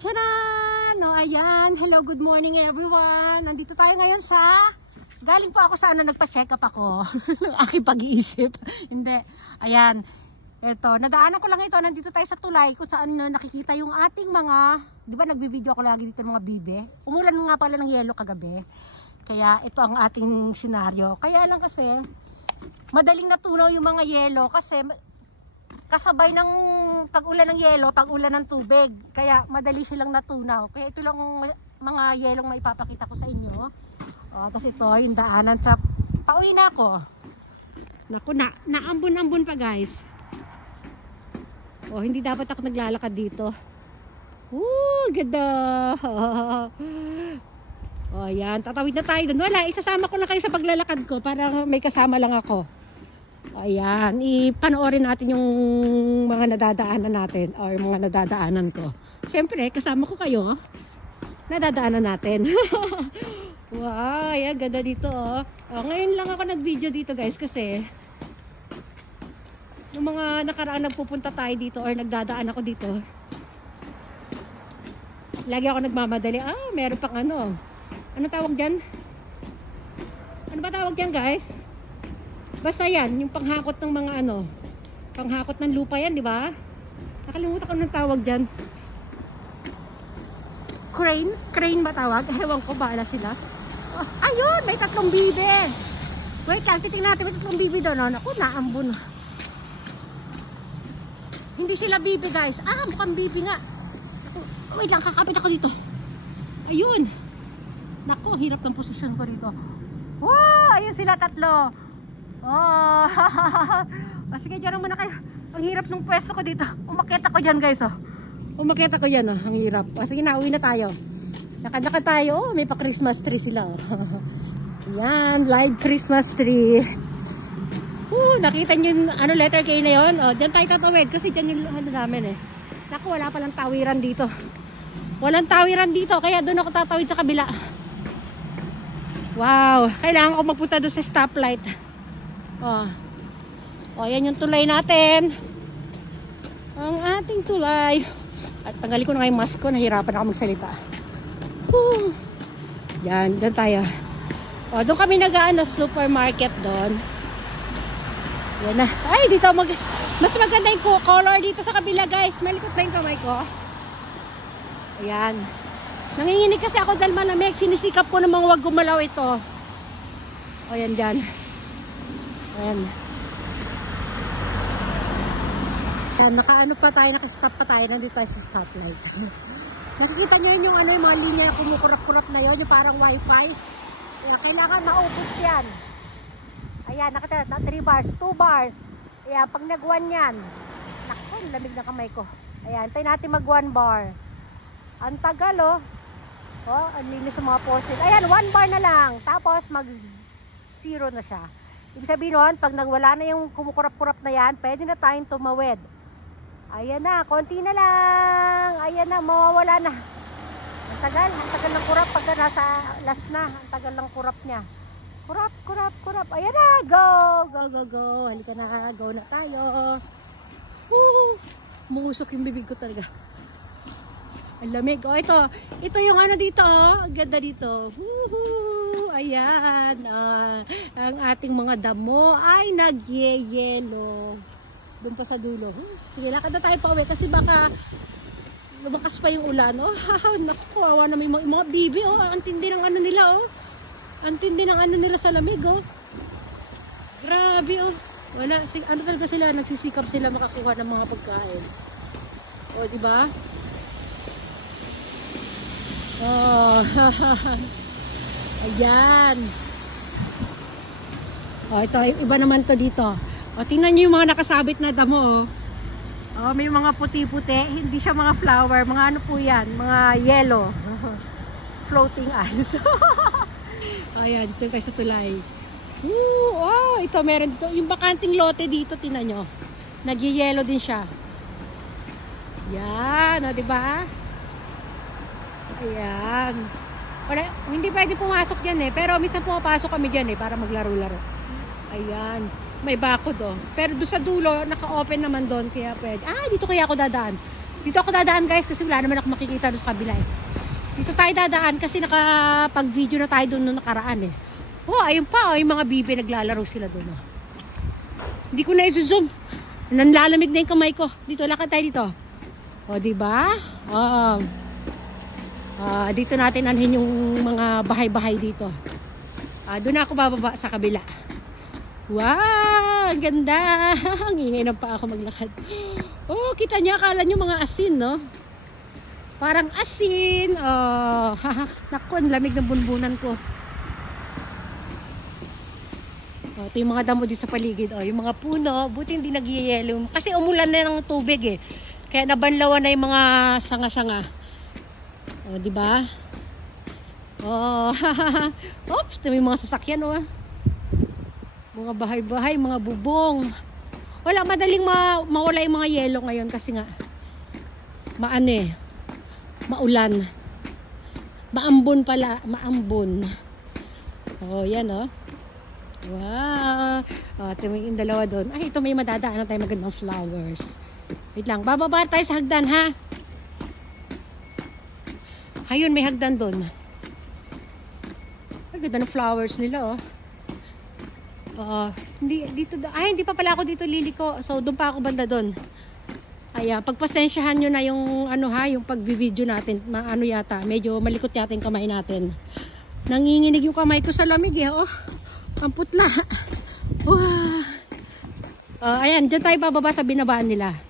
Tcharan! O ayan, hello, good morning everyone. Nandito tayo ngayon sa, galing po ako sa nagpa-check up ako ng aking pag-iisip. Hindi, ayan, eto, nadaanan ko lang ito, nandito tayo sa tulay kung saan nakikita yung ating mga, di ba nagbibideo ako lagi dito ng mga bibe? Umulan nga pala ng yelo kagabi, kaya ito ang ating senaryo. Kaya lang kasi, madaling natunaw yung mga yelo kasi kasabay ng pag-ulan ng yelo, pag-ulan ng tubig. Kaya madali silang natunaw. Kaya ito lang mga yelong maipapakita ko sa inyo. Tapos ito, yung daanan sa pauwi na ako. Naku, naambon-ambon pa guys. Hindi dapat ako naglalakad dito. Ganda. Yan, tatawid na tayo doon. Wala, isasama ko lang kayo sa paglalakad ko para may kasama lang ako. Ayan, ipanoorin natin yung mga nadadaanan natin or mga nadadaanan ko. Siyempre, kasama ko kayo. Nadadaanan natin. Wow, ayan, ganda dito ngayon lang ako nag-video dito guys kasi yung mga nakaraang nagpupunta tayo dito or nagdadaan ako dito. Lagi ako nagmamadali. Meron pang ano tawag dyan? Ano ba tawag dyan guys? Basta yan, yung panghakot ng mga panghakot ng lupa yan, di ba? Nakalimutan ko ng tawag dyan. Crane? Crane ba tawag? Ewan ko, bahala sila. Ayun, may tatlong bibe. Wait lang, titingnan natin, may tatlong bibe doon. Ako, naambun. Hindi sila bibe guys. Mukhang bibe nga. Wait lang, kakapit ako dito. Ayun. Nako, hirap ng posisyon ko rito. Wow, ayun sila tatlo. Sige, dyan muna kayo. Ang hirap ng pwesto ko dito. Umakyat ako dyan guys. Umakyat ako dyan. Ang hirap. Sige na, uwi na tayo. Lakad-lakad tayo. May pa Christmas tree sila. Yan, live Christmas tree. Nakita nyo yung letter K na yun. Dyan tayo tatawid kasi dyan yung namin Naku, wala palang tawiran dito. Walang tawiran dito. Kaya doon ako tatawid sa kabila. Wow, kailangan ko magpunta doon sa stoplight. Yan yung tulay natin. Ang ating tulay. At tanggalin ko na nga yung mask ko. Nahirapan ako magsalita. Yan, dyan tayo. Doon kami nagaan na supermarket doon. Yan na. Ay, dito mas maganda yung color dito sa kabila guys. Malikot na yung kamay ko. Ayan. Nanginginig kasi ako dahil malamig. Sinisikap ko namang wag gumalaw ito. Yan dyan. Ayan. Nakaano pa tayo, nakastop pa tayo, nandito tayo sa stoplight. Nakikita nyo yun yung yung mga linya yung kumukurap-kurap na yun, yung parang wifi. Kaya kailangan maubos yan. Ayan, nakita, 3 bars, 2 bars. Ayan, pag nag-1 yan. Naku, lamig na kamay ko. Ayan, tayo natin mag-1 bar. Ang tagal ang linis sa mga poste. Ayan, 1 bar na lang. Tapos mag-0 na siya. Ibig sabihin nun, pag nagwala na yung kumukurap-kurap na yan, pwede na tayong tumawid. Ayan na, konti na lang. Ayan na, mawawala na. Ang tagal ng kurap pagka nasa last na. Ang tagal ng kurap niya. Kurap. Ayan na, go. Halika na, go na tayo. Muusok yung bibig ko talaga. Ang lamig. Ito yung dito. Ang ganda dito. Ayan, ang ating mga damo ay nagyeyelo. Doon pa sa dulo. Sige, lakad na tayo pa uwi kasi baka lumakas pa yung ulan. Naku, kawawa na may mga bibi. Ang tindi ng nila. Ang tindi ng nila sa lamig. Grabe. Wala, talaga sila, nagsisikap sila makakuha ng mga pagkain. Diba? Ayan. Ito, iba naman to dito. Tingnan nyo yung mga nakasabit na damo. May mga puti-puti. Hindi siya mga flower. Mga ano po yan? Mga yellow. Floating ice. Ayan, ito tayo sa tulay. Ito meron dito. Yung bakanting lote dito, tingnan nyo. Nag-yellow din siya. Yan, diba? Ayan. Hindi pwede pumasok dyan pero minsan pumapasok kami dyan para maglaro-laro. Ayan. May bakod Pero doon sa dulo, naka-open naman doon. Kaya pwede. Dito kaya ako dadaan. Dito ako dadaan guys kasi wala naman ako makikita doon sa kabila eh. Dito tayo dadaan kasi nakapag-video na tayo doon noong nakaraan eh. Oh, ayun pa, oh, yung mga bibe naglalaro sila doon. Oh. Hindi ko na i-zoom. Nanlalamig na yung kamay ko. Dito, lakad tayo dito. O, diba? Dito natin anhin yung mga bahay-bahay dito. Doon ako bababa sa kabila. Wow! Ang ganda! Ang ingay ng paa ako maglakad. Oh, kita niya, akala nyo mga asin, no? Parang asin. Oh, naku, ang lamig ng bunbunan ko. Oh, ito yung mga damo dito sa paligid. Oh, yung mga puno, buti hindi nagyayelo. Kasi umulan na ng tubig eh. Kaya nabanlawan na yung mga sanga-sanga. Oh, di ba? Oh, oops, ito yung mga sasakyan, oh. Mga bahay-bahay, mga bubong. Wala, madaling mawala yung mga yelo ngayon kasi nga maulan. Maambon pala, maambon. Oh, yan, oh. Wow. Oh, ito may dalawa doon. Ay, ito may madadaan na tayo magandang flowers. Wait lang, bababa tayo sa hagdan, ha? Ayun, may hagdan doon. Ang ganda ng flowers nila, oh. Hindi pa pala ako dito liliko. So, doon pa ako banda doon. Ay, pagpasensyahan nyo na yung yung pag-video natin. Yata, medyo malikot yata yung kamay natin. Nanginginig yung kamay ko sa lamig, eh, oh. Ang putla. Wow. Ayan, dyan tayo bababa sa binabaan nila.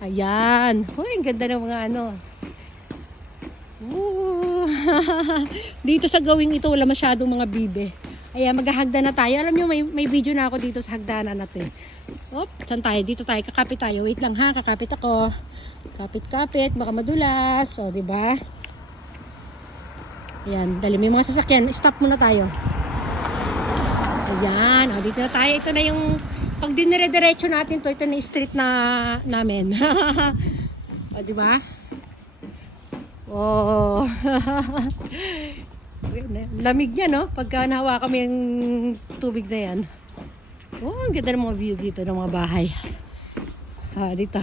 Ayan. Uy, ang ganda ng mga Dito sa gawing ito, wala masyadong mga bibe. Ayan, maghahagdan na tayo. Alam nyo, may video na ako dito sa hagdanan natin. Op, saan tayo? Dito tayo. Kakapit tayo. Wait lang ha, kakapit ako. Kapit-kapit, baka madulas. O, diba? Ayan, dali may mga sasakyan. Stop muna tayo. Ayan, o, dito na tayo. Ito na yung, pag dinire-diretso natin to, ito na yung street na namin. O, diba? Oh. Lamig niya, no? Pagka nahawa kami yung tubig na yan. Oh, ang ganda ng mga view dito ng mga bahay. Dito.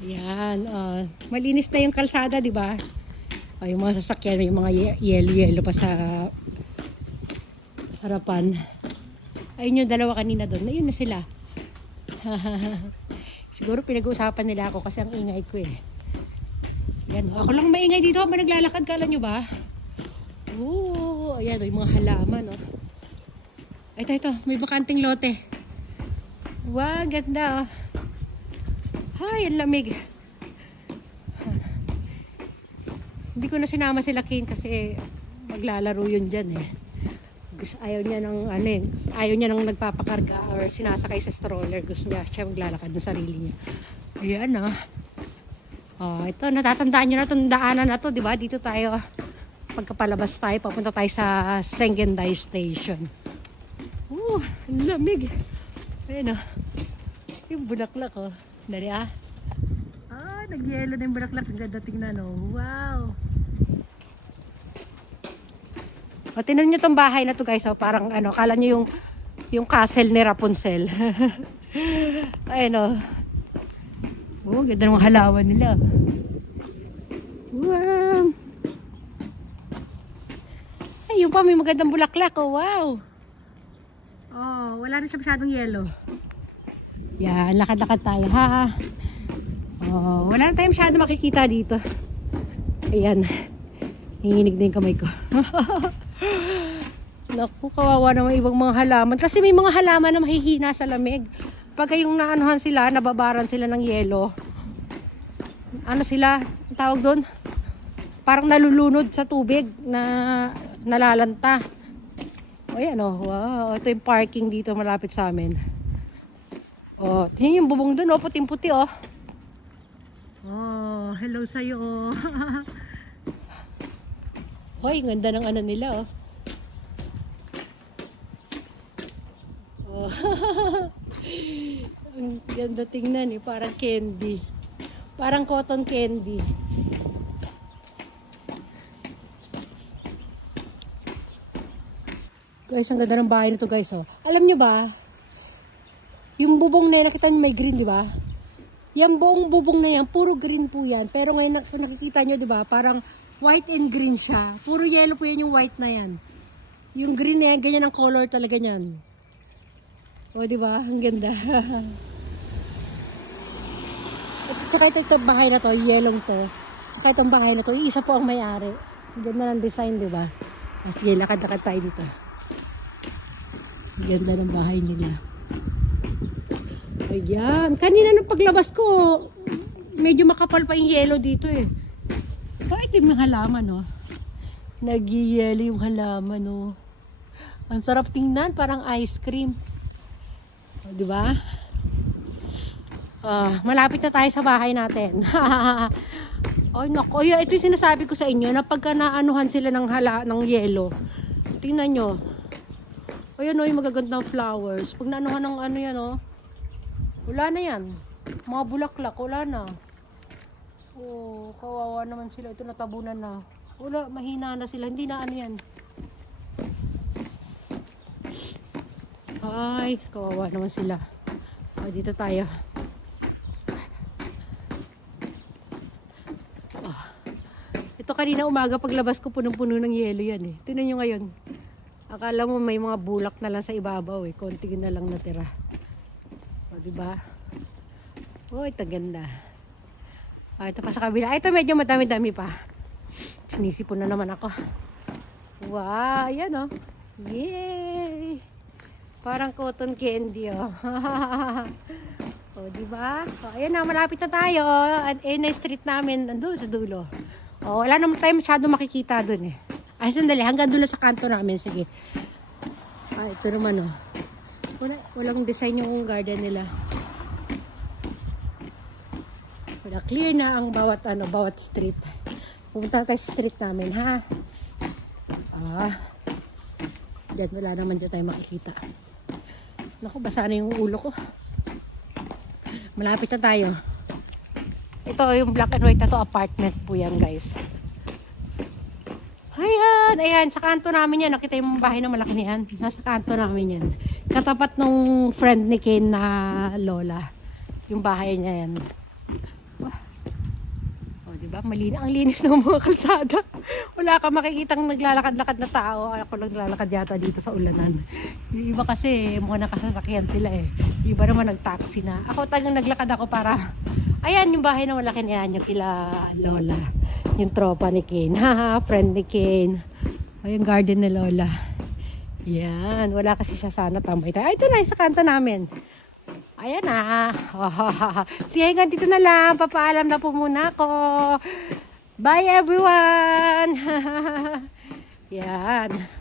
Ayan. Malinis na yung kalsada, di ba? Yung mga sasakyan, yung mga yelo-yelo pa sa harapan. Ayun yung dalawa kanina doon. Ayun na sila. Siguro pinag-uusapan nila ako kasi ang ingay ko eh. Yan, ako lang maingay dito habang naglalakad, kala nyo ba? Ayan, yung mga halaman, oh. Ito, may bakanting lote. Wow, ganda, oh. Ay, ang lamig. Hindi ko na sinama sila Kane kasi maglalaro yun dyan, eh. Ayaw niya ng nagpapakarga or sinasakay sa stroller. Gusto niya siya maglalakad ng sarili niya. Ayan, oh. Ito, natatandaan nyo na itong daanan na to, di ba? Dito tayo, pagkapalabas tayo, papunta tayo sa Sengendai Station. Ang lamig. Ayan, yung bulaklak, oh. Dari, nagyelo na yung bulaklak. Ang ganda tingnan, oh. Wow. Tinan nyo itong bahay na to, guys, oh. Parang, kala nyo yung castle ni Rapunzel. Ayan, oh. Ganda ng halawan nila. Wow. Ay, yung pa may magandang bulaklak. Oh, wow. Wala na siya masyadong yelo. Yan, lakad-lakad tayo, ha. Wala na tayo masyadong makikita dito. Ayan. Nanginginig na yung kamay ko. Naku, kawawa naman ibang mga halaman. Kasi may mga halaman na mahihina sa lamig. Pagka yung naanuhan sila, nababaran sila ng yelo. Sila, tawag doon? Parang nalulunod sa tubig na nalalanta. Ayan, oh, wow. Ito yung parking dito malapit sa amin. Tingnan yung bubong doon, oh, puting-puti, oh. Hello sa'yo, oh. Hoy, ganda ng nila, oh. Ang ganda tingnan, eh. Parang candy. Parang cotton candy. Guys, ang ganda ng bahay nito, guys, oh. Alam nyo ba, yung bubong na nakita nyo may green, di ba? Yan buong bubong na yan, puro green po yan. Pero ngayon, kung nakikita nyo, di ba, parang white and green siya. Puro yellow po yan yung white na yan. Yung green na yan, ganyan ang color talaga niyan. O, di ba? Ang ganda. At saka itong bahay na to, yellow to. Saka itong bahay na to, isa po ang may-ari. Ganda ng design, di ba? Sige, lakad-lakad tayo dito. Ganda ng bahay nila. Ayan. Kanina nung paglabas ko, medyo makapal pa yung yellow dito eh. Bakit yung halaman, no? Nag-yellow yung halaman, no? Ang sarap tingnan, parang ice cream. O, diba? Malapit na tayo sa bahay natin. Ay, naku. Ito yung sinasabi ko sa inyo, na pagka naanuhan sila ng yellow, tingnan nyo. Ayan o, yung magagandang flowers. Pag naanuhan ng ano yan o, wala na yan. Mga bulaklak, wala na. Oh, kawawa naman sila. Ito natabunan na. Wala, mahina na sila. Hindi na ano yan. Ay, kawawa naman sila. O, dito tayo. Ito kanina umaga paglabas ko punong-puno ng yelo yan eh. Tingnan nyo ngayon. Akala mo may mga bulak na lang sa ibabaw eh. Konti na lang natira. O, diba? Oh, ito ganda. Ito pa sa kabila. Ito medyo madami-dami pa. Sinisipon na naman ako. Wow, ayan oh. Yay! Parang cotton candy oh. O, diba? O, ayan na, malapit na tayo. At na street namin, nandun sa dulo. O, wala naman tayo masyado makikita dun eh. Ay, sandali, hanggang dulo sa kanto namin. Sige. Ito naman oh. Walang design yung garden nila. Wala, clear na ang bawat street. Pumunta tayo sa street namin, ha? Diyan, wala naman dyan tayo makikita. Naku, basa na yung ulo ko. Malapit na tayo. Ito yung black and white na to, apartment po yan, guys. Ayan, ayan, sa kanto namin yan. Nakita yung bahay na malaki niyan. Nasa kanto namin yan. Katapat nung friend ni Kane na lola. Yung bahay niya yan. O, diba? Ang linis ng mga kalsada. Wala ka makikitang naglalakad-lakad na tao. Ako lang naglalakad yata dito sa ulanan. Yung iba kasi, mga nakasasakyan sila eh. Yung iba naman nag-taxi na. Ako talagang naglakad ako para... Ayan, yung bahay na malaki na yan. Yung kila lola. Yung tropa ni Kane. Haha, friend ni Kane. O, yung garden ni lola. Yan. Wala kasi siya sana tambay tayo. Ay, ito na, sa kanto namin. Ayan na. Sige, hanggang dito na lang. Papaalam na po muna ako. Bye, everyone. Yan.